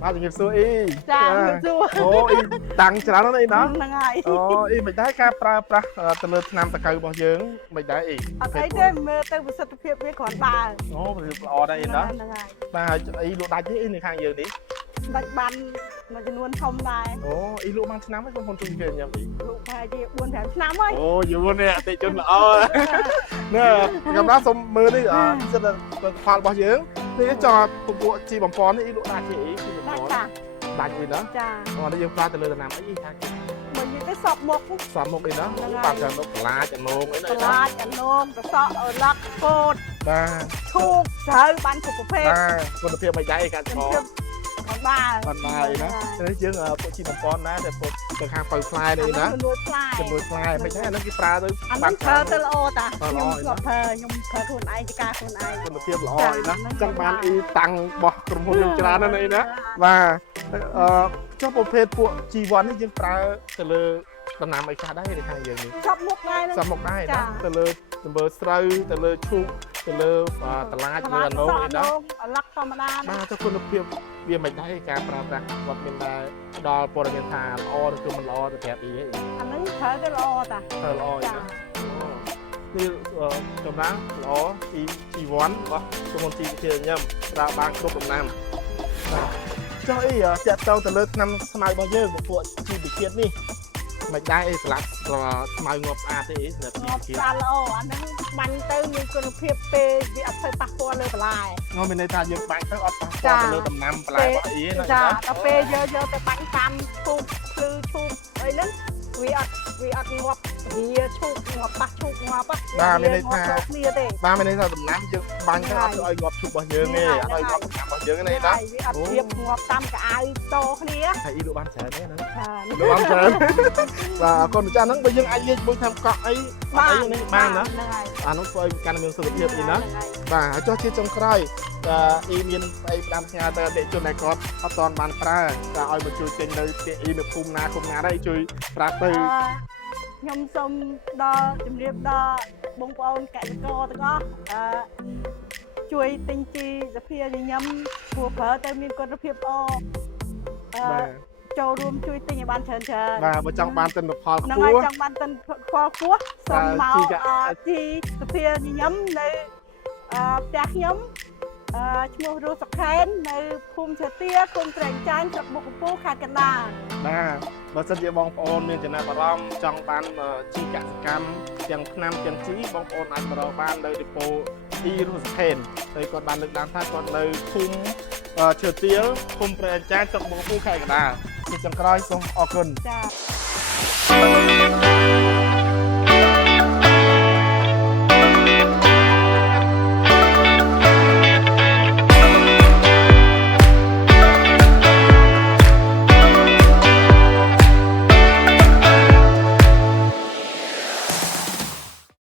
ba thì nghiệp xưa y Chà, nghiệp xưa. ô y tăng cho nó đây đó Nâng ai. y mình thấy ca pra từ lượt năm ta cầu bao nhiêu mình đã y Ở đây đây mơ tới một sự việc với con bà. ô thì ở đây đó Nâng ai. ba y lụa đại chứ y này hàng giờ đi Bạch ban mà chỉ luôn không này. ô y lụa mang năm ấy con chung kia nhầm đi Lụa phải chị buồn thèm năm ấy. ô nhiều luôn nè tị chân là nè gặp đó xong mưa đi rất là khoan bao nhiêu thì cho phục vụ chi bằng phòn y lụa đại chứ y chi bằng phòn đại gì đó Chà. còn đây dương pha từ lượt năm ấy y hàng Mình như cái sọp một. sọt một đi đó bạn cho nó lá cho nôn ấy này đó Lá, chả nôm, cái sọ ở lắc cột. ba Thuốc, trời, ban thuộc của phê. ba con được mày dạy cả có Con bà. con bài đó đấy chứ bộ chi bằng con đó để bộ từ hàng phần fly này đó Nuôi fly. từ nuôi fly mày thấy nó cái pra thôi Anh đang thơ tới lỗ ta. Thơ lỗ Nhưng thơ khuôn ai chứ ca khuôn ai. con được phim lò đó chẳng ban y tăng bỏ cầm hồn nhung trà nó này đó và cho bộ phê bộ chi vấn ấy nhưng pra từ lơ tầm nào mày cả đấy để hàng giờ nhỉ Chọc một ngày nữa. sắm một đây đó từ lơ từ bờ sợi từ lơ chụp từ lơ từ lá từ lơ nấu này đó lắc thầm đa ba choคนភាពវាមិនដែរការប្រើប្រាស់គាត់មានតែដល់ព័ត៌មានថាល្អឬគឺមិនល្អទៅប្រាប់អីហី อันนี้เธอจะรอจ้ะ ទៅល្អអីណានេះចំណាំល្អជីវ័នរបស់ជំនុំជីវជាញឹមប្រើបានគ្រប់ដំណាំចុះអីតាក់តងទៅលើឆ្នាំស្មៅរបស់យើងពួកជីវជាតិនេះមិនដែរអីស្លាប់ស្មៅងាប់ស្អាតទេអីសម្រាប់ជីវជាតិ ចាល្អអាហ្នឹងបាញ់ទៅមានគុណភាពពេលវាអត់ទៅប៉ះពាល់លើបន្លែ ងមានន័យថាយើងបាញ់ទៅអត់ប៉ះពាល់ទៅលើដំណាំបន្លែរបស់អីណា ចាដល់ពេលយកទៅបាញ់តាមឈូកភ្លឺឈូកអីហ្នឹងវាអត់ងាប់វាឈូកងាប់ប៉ះឈូកងាប់បាទមានន័យថាគ្នាទេ បាទមានន័យថាដំណាំយើងបាញ់ទៅអត់ឲ្យងាប់ឈូករបស់យើងទេអត់ឲ្យងាប់ដំណាំរបស់យើងទេណា វាអត់ធៀបងាប់តាមកៅអៅតគ្នា ហើយអ៊ីលូបានច្រើនទេណា ចា លូបានច្រើនបាទអរគុណម្ចាស់ហ្នឹងបើយើងអាចលេងមួយថាកក់អីអត់អីនេះបានណា ហ្នឹងហើយ អានោះធ្វើឲ្យកាន់មានសុខភាពអីណាបាទហើយចុះជាចុងក្រោយអ៊ីមានអីផ្ដាំផ្ញើទៅអតិថិជនដែលគាត់អត់ទាន់បានប្រើតែឲ្យមកជួយទិញនៅផ្ទះអ៊ីនៅភូមិណាដែរជួយប្រាប់ទៅ ខ្ញុំសូមដល់ជំរាបដល់បងប្អូនកសិករទាំងអស់ជួយទិញជីសភាញញឹមព្រោះប្រើទៅមានគុណភាពល្អចូលរួមជួយទិញឲ្យបានច្រើនបាទបើចង់បានទិន្នផលខ្ពស់ ហ្នឹងហើយចង់បានទិន្នផលខ្ពស់សូមមកជីសភាញញឹមនៅផ្ទះខ្ញុំឈ្មោះរស់សុខេននៅភូមិឈើទាឃុំត្រែងចាញ់ស្រុកមុខកំពូលខេត្តកណ្ដាល បាទបើសិនជាបងប្អូនមានចំណាប់អារម្មណ៍ចង់បានជីកសិកម្មទាំងថ្នាំទាំងជីបងប្អូនអាចមករកបាននៅឌីប៉ូទីរស់សុខេនហើយគាត់បានលើកឡើងថាគាត់នៅភូមិឈើទាភូមិត្រែងចាញ់ស្រុកមុខកំពូលខេត្តកណ្ដាលជាចុងក្រោយសូមអរគុណ ចា